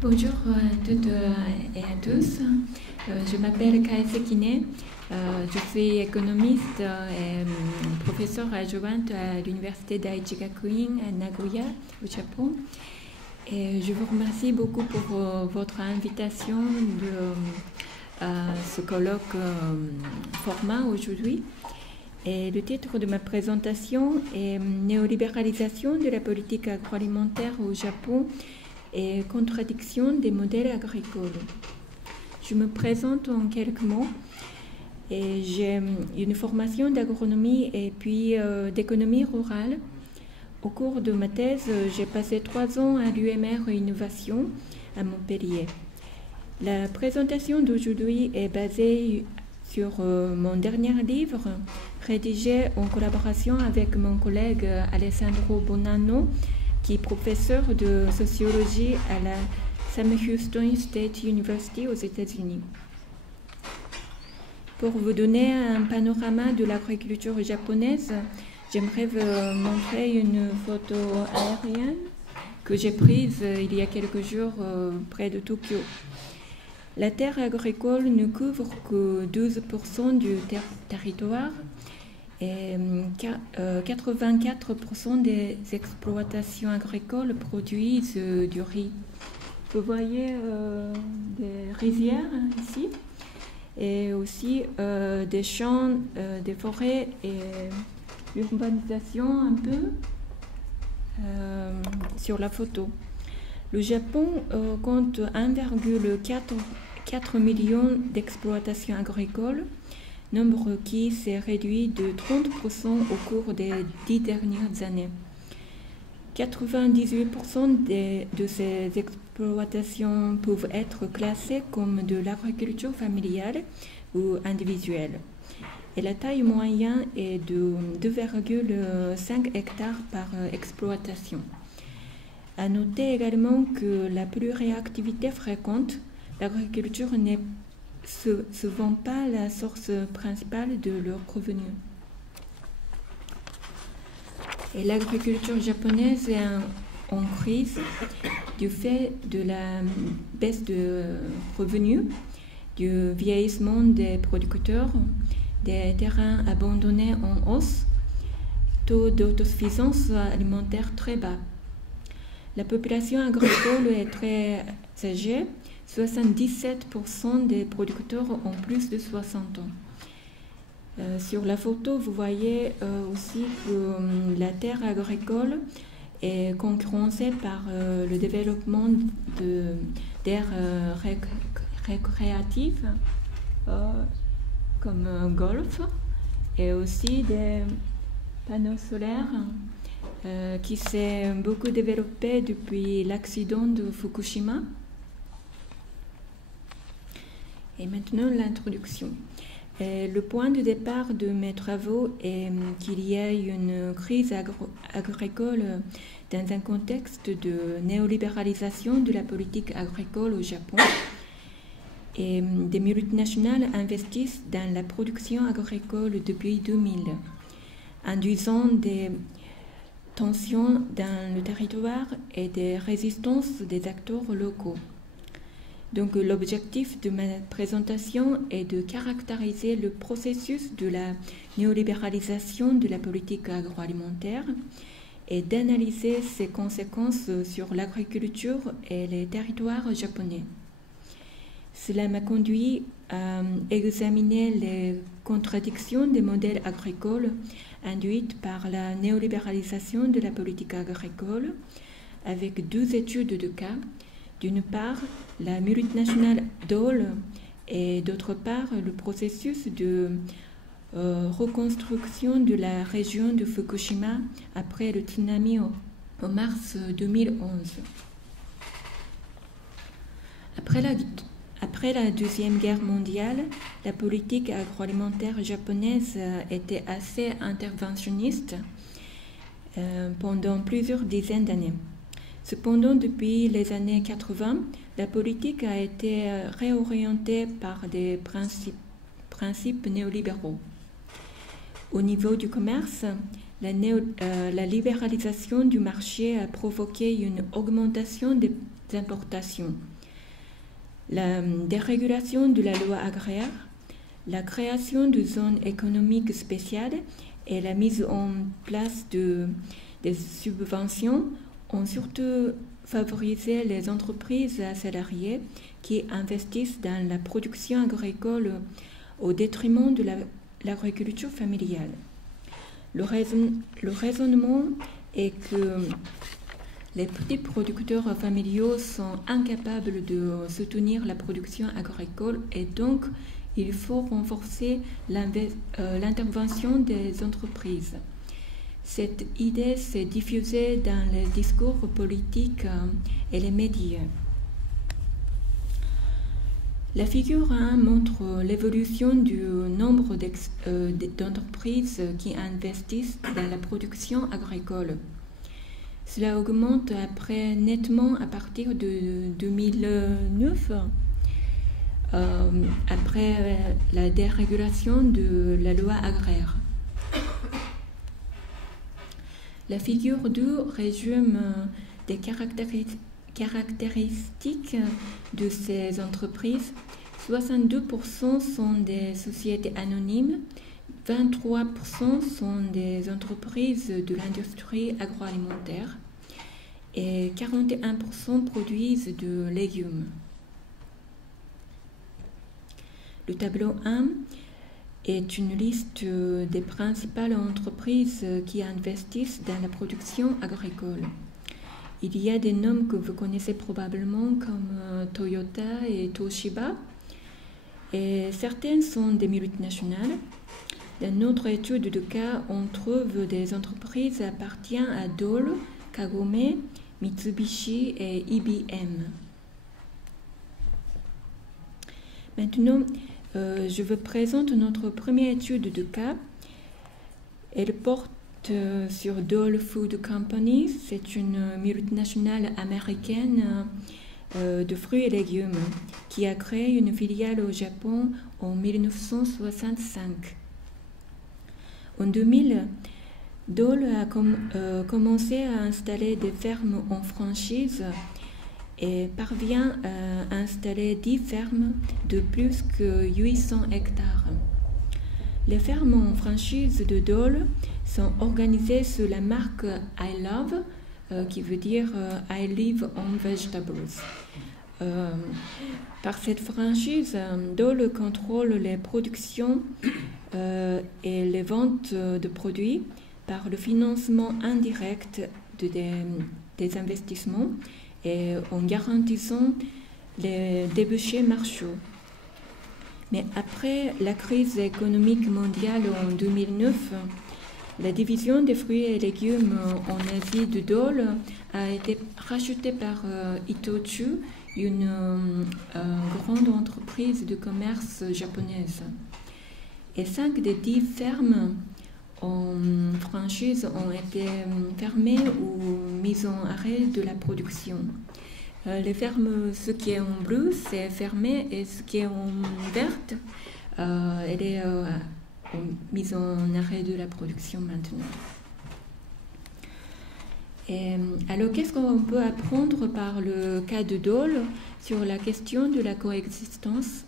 Bonjour à toutes et à tous. Je m'appelle Kae Sekine. Je suis économiste et professeure adjointe à l'université d'Aichi Gakuin à Nagoya, au Japon. Et je vous remercie beaucoup pour votre invitation à ce colloque format aujourd'hui. Et le titre de ma présentation est Néolibéralisation de la politique agroalimentaire au Japon et contradiction des modèles agricoles. Je me présente en quelques mots. Et j'ai une formation d'agronomie et puis d'économie rurale. Au cours de ma thèse, j'ai passé 3 ans à l'UMR Innovation à Montpellier. La présentation d'aujourd'hui est basée sur mon dernier livre, rédigé en collaboration avec mon collègue Alessandro Bonanno, qui est professeur de sociologie à la Sam Houston State University aux États-Unis. Pour vous donner un panorama de l'agriculture japonaise, j'aimerais vous montrer une photo aérienne que j'ai prise il y a quelques jours près de Tokyo. La terre agricole ne couvre que 12% du territoire et 84% des exploitations agricoles produisent du riz. Vous voyez des rizières ici et aussi des champs, des forêts et l'urbanisation un peu sur la photo. Le Japon compte 1,4 million d'exploitations agricoles, nombre qui s'est réduit de 30% au cours des 10 dernières années. 98% de ces exploitations peuvent être classées comme de l'agriculture familiale ou individuelle. Et la taille moyenne est de 2,5 hectares par exploitation. À noter également que la pluriactivité fréquente, l'agriculture n'est souvent pas la source principale de leurs revenus. Et l'agriculture japonaise est en crise du fait de la baisse de revenus, du vieillissement des producteurs, des terrains abandonnés en hausse, taux d'autosuffisance alimentaire très bas. La population agricole est très âgée. 77% des producteurs ont plus de 60 ans. Sur la photo, vous voyez aussi que la terre agricole est concurrencée par le développement d'aires récréatives comme golf et aussi des panneaux solaires qui s'est beaucoup développé depuis l'accident de Fukushima. Et maintenant, l'introduction. Le point de départ de mes travaux est qu'il y a une crise agricole dans un contexte de néolibéralisation de la politique agricole au Japon. Et des multinationales investissent dans la production agricole depuis 2000, induisant des tensions dans le territoire et des résistances des acteurs locaux. Donc l'objectif de ma présentation est de caractériser le processus de la néolibéralisation de la politique agroalimentaire et d'analyser ses conséquences sur l'agriculture et les territoires japonais. Cela m'a conduit à examiner les contradictions des modèles agricoles induites par la néolibéralisation de la politique agricole avec 2 études de cas. D'une part, la multinationale Dole et d'autre part, le processus de reconstruction de la région de Fukushima après le tsunami en mars 2011. Après la Deuxième Guerre mondiale, la politique agroalimentaire japonaise était assez interventionniste pendant plusieurs dizaines d'années. Cependant, depuis les années 80, la politique a été réorientée par des principes néolibéraux. Au niveau du commerce, la libéralisation du marché a provoqué une augmentation des importations. La dérégulation de la loi agraire, la création de zones économiques spéciales et la mise en place des subventions ont surtout favorisé les entreprises à salariés qui investissent dans la production agricole au détriment de l'agriculture familiale. Le raisonnement est que les petits producteurs familiaux sont incapables de soutenir la production agricole et donc il faut renforcer l'intervention des entreprises. Cette idée s'est diffusée dans les discours politiques et les médias. La figure 1 montre l'évolution du nombre d'entreprises qui investissent dans la production agricole. Cela augmente nettement à partir de 2009, après la dérégulation de la loi agraire. La figure 2 résume des caractéristiques de ces entreprises. 62% sont des sociétés anonymes, 23% sont des entreprises de l'industrie agroalimentaire et 41% produisent de légumes. Le tableau 1 est une liste des principales entreprises qui investissent dans la production agricole. Il y a des noms que vous connaissez probablement comme Toyota et Toshiba, et certaines sont des multinationales. Dans notre étude de cas, on trouve des entreprises appartenant à Dole, Kagome, Mitsubishi et IBM. Maintenant, je vous présente notre première étude de cas. Elle porte sur Dole Food Company. C'est une multinationale américaine de fruits et légumes qui a créé une filiale au Japon en 1965. En 2000, Dole a commencé à installer des fermes en franchise et parvient à installer 10 fermes de plus que 800 hectares. Les fermes en franchise de Dole sont organisées sous la marque I Love, qui veut dire I Live on Vegetables. Par cette franchise, Dole contrôle les productions et les ventes de produits par le financement indirect des investissements et en garantissant les débouchés marchaux. Mais après la crise économique mondiale en 2009, la division des fruits et légumes en Asie de Dole a été rachetée par Itochu, une grande entreprise de commerce japonaise. Et 5 des 10 fermes en franchise ont été fermées ou mises en arrêt de la production. Les fermes, ce qui est en bleu, c'est fermé, et ce qui est en verte, elle est mise en arrêt de la production maintenant. Alors, qu'est-ce qu'on peut apprendre par le cas de Dole sur la question de la coexistence?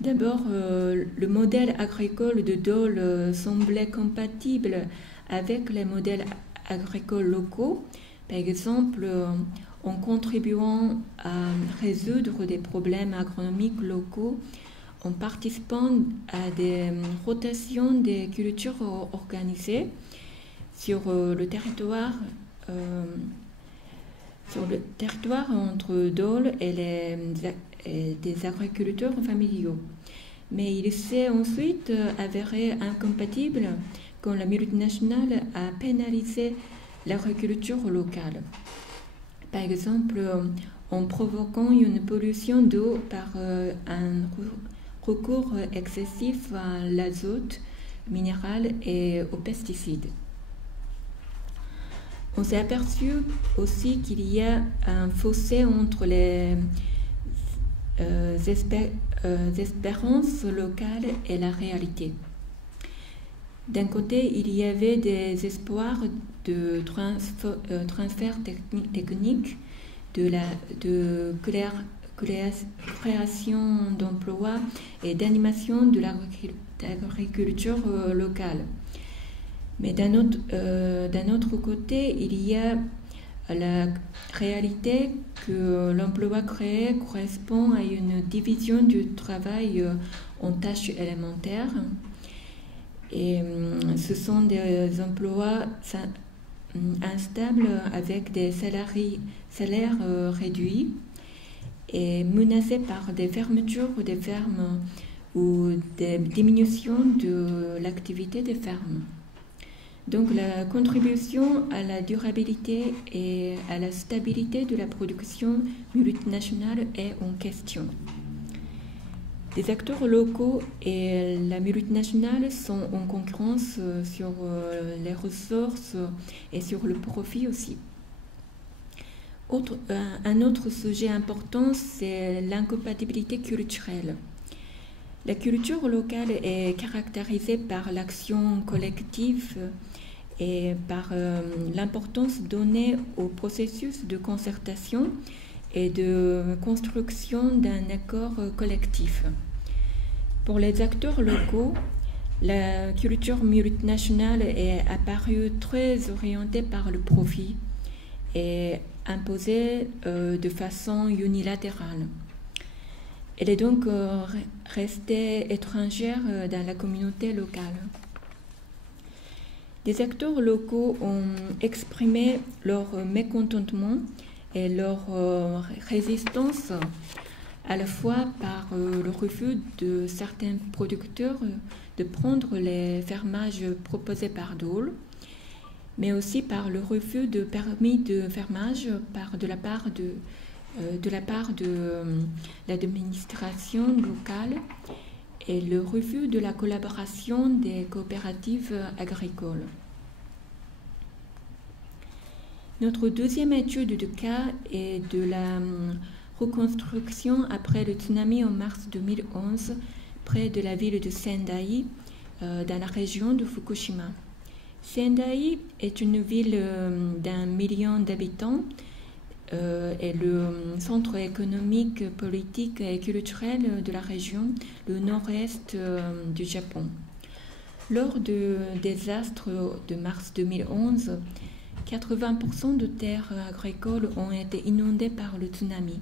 D'abord, le modèle agricole de Dole semblait compatible avec les modèles agricoles locaux, par exemple en contribuant à résoudre des problèmes agronomiques locaux, en participant à des rotations des cultures organisées sur le territoire entre Dole et des agriculteurs familiaux. Mais il s'est ensuite avéré incompatible quand la multinationale a pénalisé l'agriculture locale. Par exemple, en provoquant une pollution d'eau par un recours excessif à l'azote minéral et aux pesticides. On s'est aperçu aussi qu'il y a un fossé entre les espérances locales et la réalité. D'un côté, il y avait des espoirs de transfert technique, de création d'emplois et d'animation de l'agriculture locale. Mais d'un autre côté, il y a la réalité que l'emploi créé correspond à une division du travail en tâches élémentaires. Et ce sont des emplois instables avec des salaires réduits et menacés par des fermetures des fermes ou des diminutions de l'activité des fermes. Donc la contribution à la durabilité et à la stabilité de la production multinationale est en question. Les acteurs locaux et la multinationale sont en concurrence sur les ressources et sur le profit aussi. Un autre sujet important, c'est l'incompatibilité culturelle. La culture locale est caractérisée par l'action collective et par l'importance donnée au processus de concertation et de construction d'un accord collectif. Pour les acteurs locaux, la culture multinationale est apparue très orientée par le profit et imposée de façon unilatérale. Elle est donc restée étrangère dans la communauté locale. Des acteurs locaux ont exprimé leur mécontentement et leur résistance à la fois par le refus de certains producteurs de prendre les fermages proposés par Dole, mais aussi par le refus de permis de fermage de la part de l'administration locale et le refus de la collaboration des coopératives agricoles. Notre deuxième étude de cas est de la reconstruction après le tsunami en mars 2011 près de la ville de Sendai, dans la région de Fukushima. Sendai est une ville d'1 million d'habitants et le centre économique, politique et culturel de la région, le nord-est du Japon. Lors du désastre de mars 2011, 80% de terres agricoles ont été inondées par le tsunami.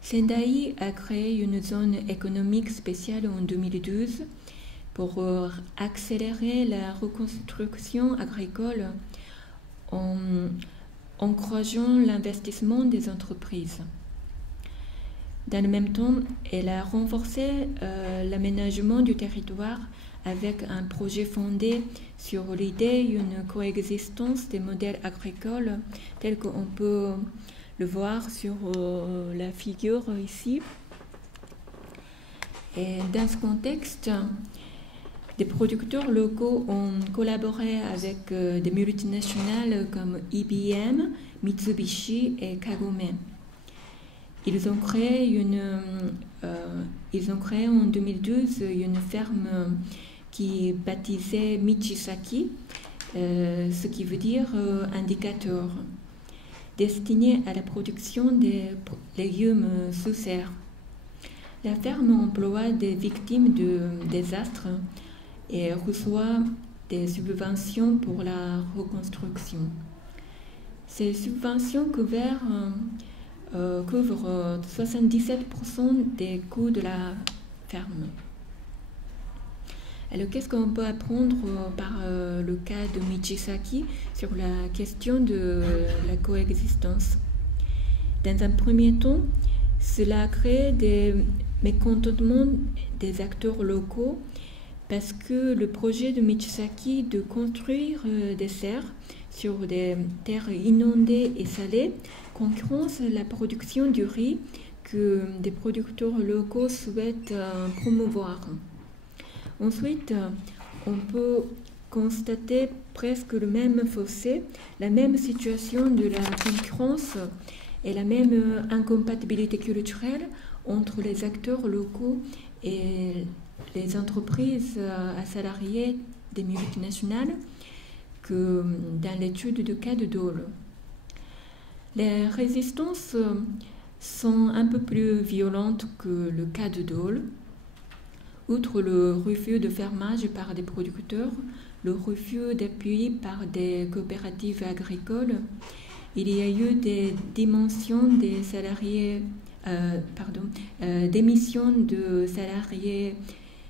Sendai a créé une zone économique spéciale en 2012 pour accélérer la reconstruction agricole en encourageant l'investissement des entreprises. Dans le même temps, elle a renforcé l'aménagement du territoire avec un projet fondé sur l'idée d'une coexistence des modèles agricoles tels qu'on peut le voir sur la figure ici. Et dans ce contexte, des producteurs locaux ont collaboré avec des multinationales comme IBM, Mitsubishi et Kagome. Ils ont créé en 2012 une ferme qui est baptisée Michisaki, ce qui veut dire indicateur, destinée à la production des légumes sous serre. La ferme emploie des victimes de désastres et reçoit des subventions pour la reconstruction. Ces subventions couvrent 77% des coûts de la ferme. Alors, qu'est-ce qu'on peut apprendre par le cas de Michisaki sur la question de la coexistence? Dans un premier temps, cela crée des mécontentements des acteurs locaux parce que le projet de Michisaki de construire des serres sur des terres inondées et salées concurrence la production du riz que des producteurs locaux souhaitent promouvoir. Ensuite, on peut constater presque le même fossé, la même situation de la concurrence et la même incompatibilité culturelle entre les acteurs locaux et les entreprises à salariés des multinationales que dans l'étude du cas de Dole. Les résistances sont un peu plus violentes que le cas de Dole. Outre le refus de fermage par des producteurs, le refus d'appui par des coopératives agricoles, il y a eu des dimensions des salariés, d'émissions de salariés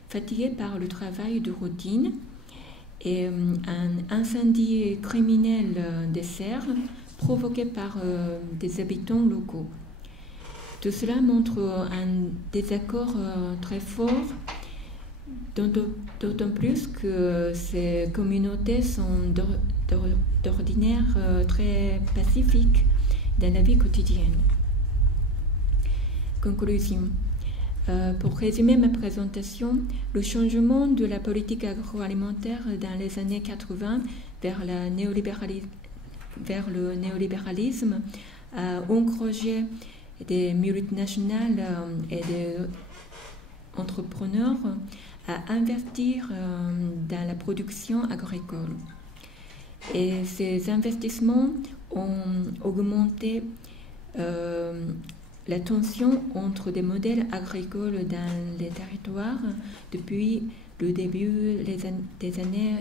fatigués par le travail de routine et un incendie criminel des serres provoqué par des habitants locaux. Tout cela montre un désaccord très fort, d'autant plus que ces communautés sont d'ordinaire très pacifiques dans la vie quotidienne. Conclusion. Pour résumer ma présentation, le changement de la politique agroalimentaire dans les années 80 vers le néolibéralisme a encouragé des multinationales et des entrepreneurs à investir dans la production agricole. Et ces investissements ont augmenté la tension entre des modèles agricoles dans les territoires depuis le début des années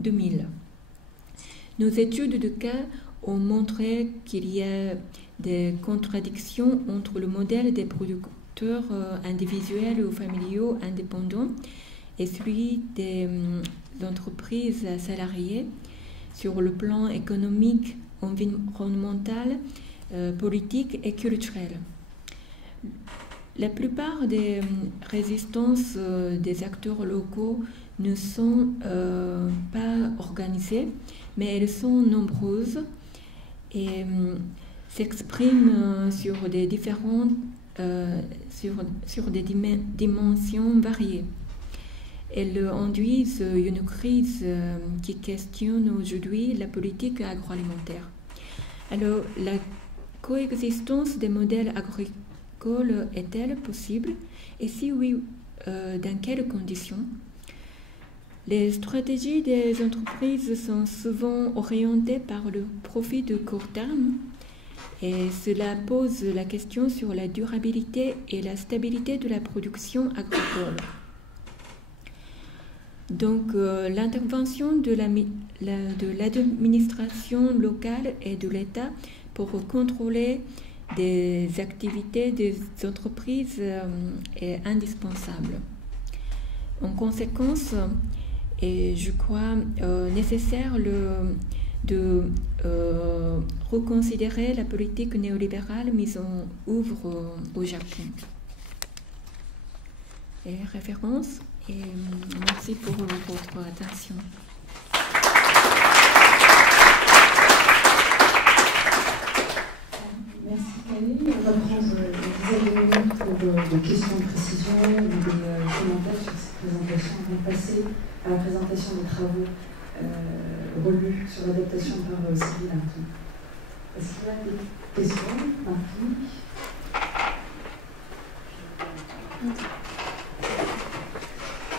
2000. Nos études de cas ont montré qu'il y a des contradictions entre le modèle des producteurs individuels ou familiaux indépendants et celui des entreprises salariées sur le plan économique, environnemental, politique et culturel. La plupart des résistances des acteurs locaux ne sont pas organisées, mais elles sont nombreuses et s'expriment sur des dimensions variées. Elles induisent une crise qui questionne aujourd'hui la politique agroalimentaire. Alors, la coexistence des modèles agricoles est-elle possible? Et si oui, dans quelles conditions? Les stratégies des entreprises sont souvent orientées par le profit de court terme et cela pose la question sur la durabilité et la stabilité de la production agricole. Donc, l'intervention de l'administration locale et de l'État pour contrôler des activités des entreprises est indispensable. En conséquence, et je crois nécessaire de reconsidérer la politique néolibérale mise en œuvre au Japon. Et référence, et merci pour votre attention. Merci Camille. On va prendre une dizaine de minutes pour des questions de précision ou des commentaires sur cette présentation avant de passer à la présentation des travaux relus sur l'adaptation par Sylvie Martin. Est-ce qu'il y a des questions?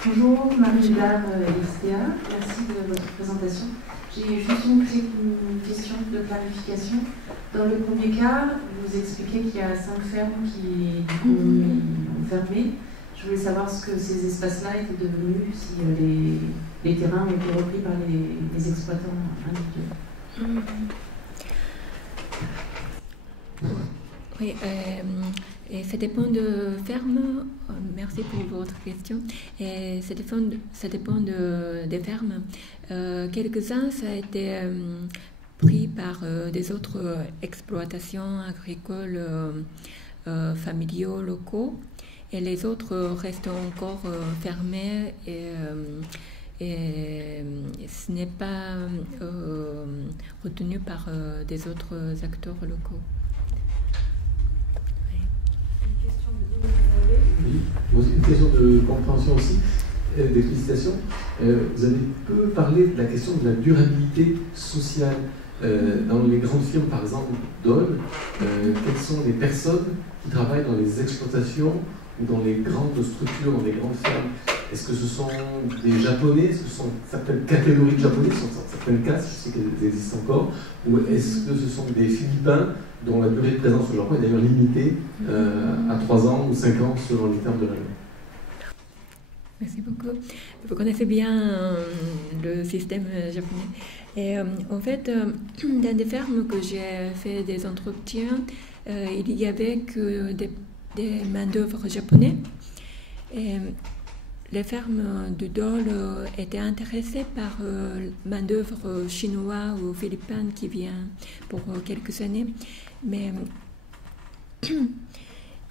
Bonjour, Marie-Hélène Erstea, merci de votre présentation. J'ai juste une question de clarification. Dans le premier cas, vous expliquez qu'il y a 5 fermes qui ont fermé. Je voulais savoir ce que ces espaces-là étaient devenus, si les terrains ont été repris par les exploitants individuels. Oui, et ça dépend de ferme. Merci pour votre question. Et ça dépend des fermes. Quelques-uns, ça a été pris par des autres exploitations agricoles familiaux locaux. Et les autres restent encore fermés et ce n'est pas retenu par des autres acteurs locaux. Oui, une question de compréhension aussi, d'explicitation. Vous avez peu parlé de la question de la durabilité sociale. Dans les grandes firmes, par exemple, Dole, quelles sont les personnes qui travaillent dans les exploitations ou dans les grandes structures, dans les grandes fermes? Est-ce que ce sont des Japonais? Est-ce que ce sont certaines catégories de Japonais? Ce sont certaines castes, je sais qu'elles existent encore. Ou est-ce que ce sont des Philippins dont la durée de présence au Japon est d'ailleurs limitée à 3 ans ou 5 ans selon les termes de la loi? Merci beaucoup. Vous connaissez bien le système japonais. Et en fait, dans des fermes que j'ai fait des entretiens, il y avait que des main-d'œuvre japonais. Et les fermes de Dole étaient intéressées par main-d'œuvre chinois ou philippine qui vient pour quelques années. Mais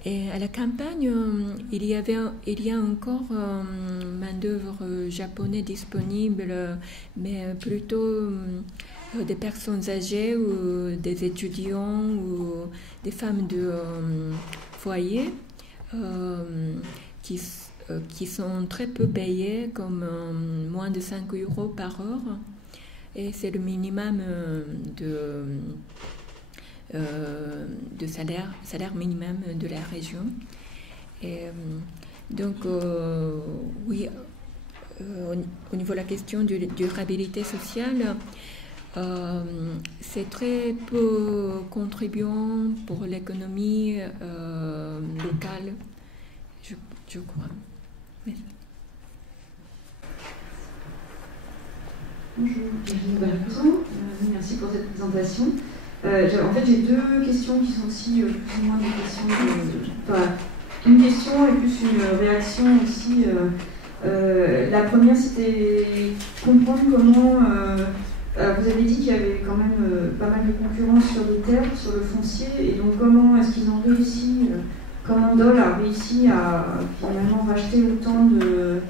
et à la campagne, il y a encore main-d'œuvre japonais disponible, mais plutôt des personnes âgées ou des étudiants ou des femmes de foyer qui sont très peu payées, comme moins de 5 € par heure. Et c'est le minimum de salaire minimum de la région. Et donc, oui, au niveau de la question de durabilité sociale, c'est très peu contribuant pour l'économie locale, je crois. Mais... Bonjour, merci pour cette présentation. En fait, j'ai 2 questions qui sont aussi plus ou moins des questions une question et plus une réaction aussi. La première, c'était comprendre comment... vous avez dit qu'il y avait quand même pas mal de concurrence sur les terres, sur le foncier, et donc comment est-ce qu'ils ont réussi, comment Dole a réussi à finalement racheter autant de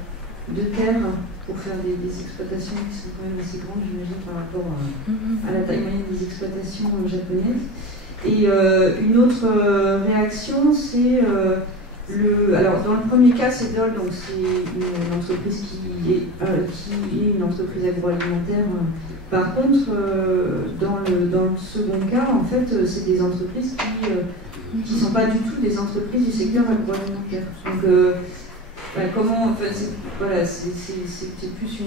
terres pour faire des exploitations qui sont quand même assez grandes, j'imagine, par rapport à la taille moyenne des exploitations japonaises. Et une autre réaction, c'est alors dans le premier cas, c'est Dole, donc c'est une entreprise qui est une entreprise agroalimentaire. Par contre, dans le second cas, en fait, c'est des entreprises qui ne sont pas du tout des entreprises du secteur agroalimentaire. Donc, comment, en fait, c'est plus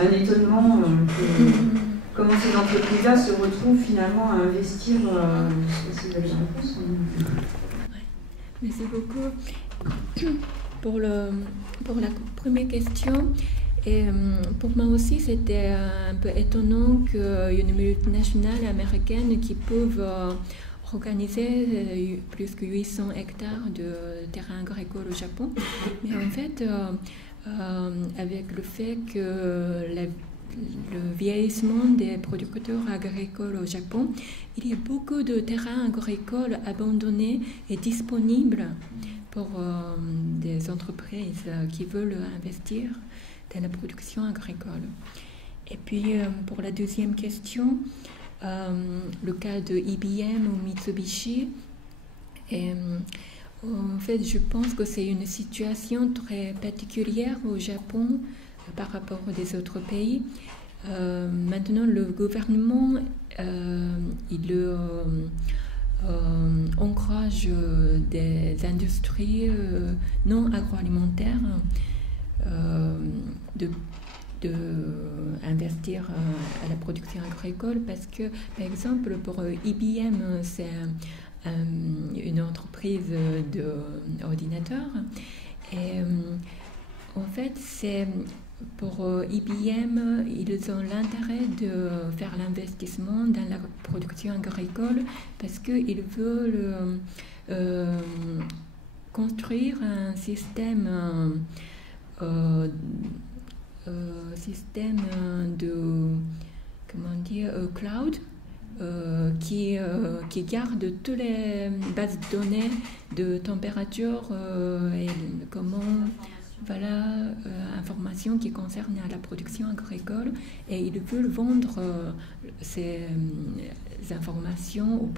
un étonnement comment ces entreprises-là se retrouvent finalement à investir. Si vous avez une réponse. Merci beaucoup. Pour la première question, et pour moi aussi, c'était un peu étonnant qu'une multinationale américaine qui peuvent organiser plus que 800 hectares de terrain agricole au Japon. Mais en fait, avec le fait que le vieillissement des producteurs agricoles au Japon, il y a beaucoup de terrains agricoles abandonnés et disponibles pour des entreprises qui veulent investir dans la production agricole. Et puis, pour la deuxième question, le cas de IBM ou Mitsubishi, en fait, je pense que c'est une situation très particulière au Japon par rapport aux autres pays. Maintenant, le gouvernement, il encourage des industries non agroalimentaires de investir à la production agricole parce que, par exemple, pour IBM, c'est une entreprise d'ordinateurs et en fait, c'est pour IBM, ils ont l'intérêt de faire l'investissement dans la production agricole parce qu'ils veulent construire un système de cloud qui garde toutes les bases de données de température et informations qui concernent la production agricole, et ils veulent vendre ces informations aux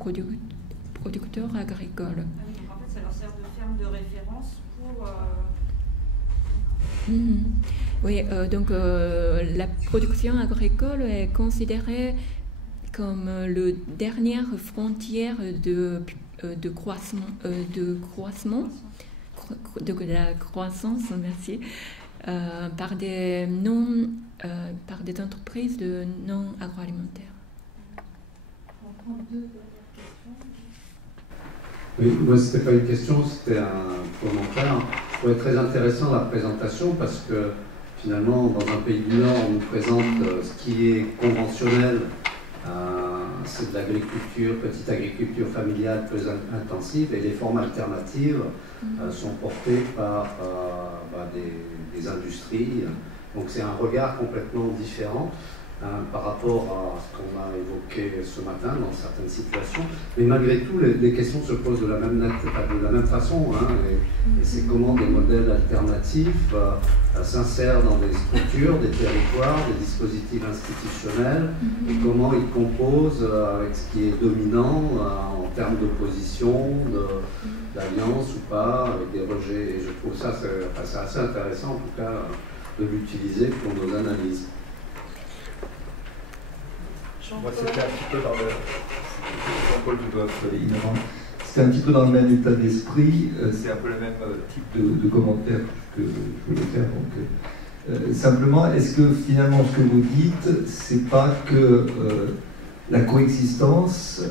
producteurs agricoles. Donc en fait, ça leur sert de ferme de référence pour... Oui, donc la production agricole est considérée comme la dernière frontière de croissement. la croissance, merci, par des entreprises de non agroalimentaires. On prend deux dernières questions. Oui, moi c'était pas une question, c'était un commentaire. Je trouvais très intéressant la présentation parce que finalement dans un pays du Nord on nous présente ce qui est conventionnel, c'est de l'agriculture, petite agriculture familiale peu intensive, et les formes alternatives sont portées par des industries. Donc c'est un regard complètement différent par rapport à ce qu'on a évoqué ce matin dans certaines situations. Mais malgré tout, les questions se posent de la même façon. Et c'est comment des modèles alternatifs s'insèrent dans des structures, des territoires, des dispositifs institutionnels, et comment ils composent avec ce qui est dominant en termes d'opposition, d'alliance ou pas, avec des rejets. Et je trouve ça c'est assez intéressant en tout cas de l'utiliser pour nos analyses. Moi, c'était un petit peu dans le... Jean-Paul Duboff, innovant. C'est un petit peu dans le même état d'esprit. C'est un peu le même type de commentaires que je voulais faire. Donc, simplement, est-ce que finalement ce que vous dites, c'est pas que la coexistence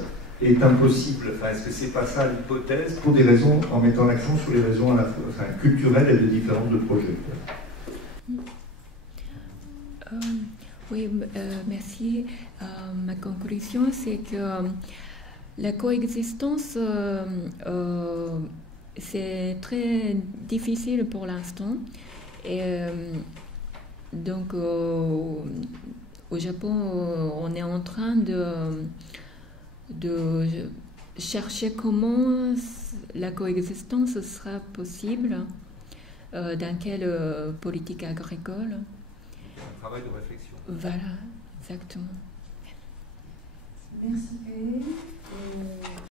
est impossible? Enfin, est-ce que c'est pas ça l'hypothèse? Pour des raisons, en mettant l'accent sur les raisons à la fois culturelles et de différence de projet. Oui, merci. Ma conclusion, c'est que la coexistence, c'est très difficile pour l'instant. Et donc, au Japon, on est en train de chercher comment la coexistence sera possible, dans quelle politique agricole. Un travail de réflexion. Voilà, exactement. Merci.